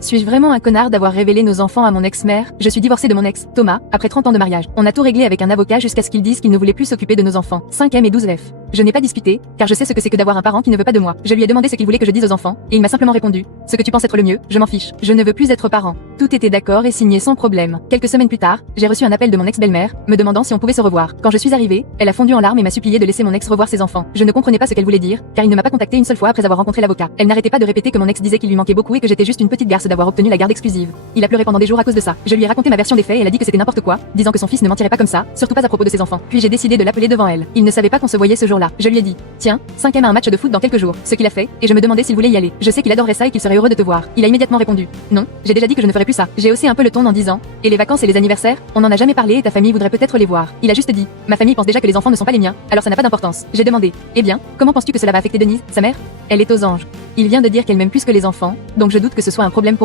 Suis-je vraiment un connard d'avoir révélé nos enfants à mon ex-mère? Je suis divorcée de mon ex, Thomas, après 30 ans de mariage. On a tout réglé avec un avocat jusqu'à ce qu'il dise qu'il ne voulait plus s'occuper de nos enfants. 5e et 12F. Je n'ai pas discuté, car je sais ce que c'est que d'avoir un parent qui ne veut pas de moi. Je lui ai demandé ce qu'il voulait que je dise aux enfants, et il m'a simplement répondu: ce que tu penses être le mieux, je m'en fiche. Je ne veux plus être parent. Tout était d'accord et signé sans problème. Quelques semaines plus tard, j'ai reçu un appel de mon ex-belle-mère, me demandant si on pouvait se revoir. Quand je suis arrivée, elle a fondu en larmes et m'a supplié de laisser mon ex revoir ses enfants. Je ne comprenais pas ce qu'elle voulait dire, car il ne m'a pas contacté une seule fois après avoir rencontré l'avocat. Elle n'arrêtait pas de répéter que mon ex disait qu'il lui manquait beaucoup et que j'étais juste une petite garce d'avoir obtenu la garde exclusive. Il a pleuré pendant des jours à cause de ça. Je lui ai raconté ma version des faits et elle a dit que c'était n'importe quoi, disant que son fils ne mentirait pas comme ça, surtout pas à propos de ses enfants. Puis j'ai décidé de l'appeler devant elle. Il ne savait pas qu'on se voyait ce jour-là. Je lui ai dit: tiens, 5e a un match de foot dans quelques jours. Ce qu'il a fait, et je me demandais s'il voulait y aller. Je sais qu'il adorerait ça et qu'il serait heureux de te voir. Il a immédiatement répondu: non, j'ai déjà dit que je ne ferais plus ça. J'ai haussé un peu le ton en disant: et les vacances et les anniversaires, on n'en a jamais parlé et ta famille voudrait peut-être les voir. Il a juste dit: ma famille pense déjà que les enfants ne sont pas les miens, alors ça n'a pas d'importance. J'ai demandé: eh bien, comment penses-tu que cela va affecter Denise, sa mère? Elle est aux anges. Il vient de dire qu'elle m'aime plus que les enfants, donc je doute que ce soit un problème pour